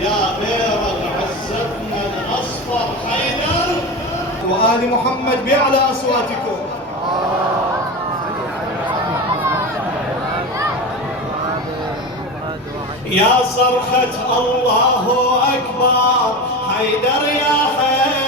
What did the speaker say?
يا بيرق عزتنا الأصفر حيدر وآل محمد بأعلى أصواتكم. يا صرخة الله أكبر حيدر يا حيدر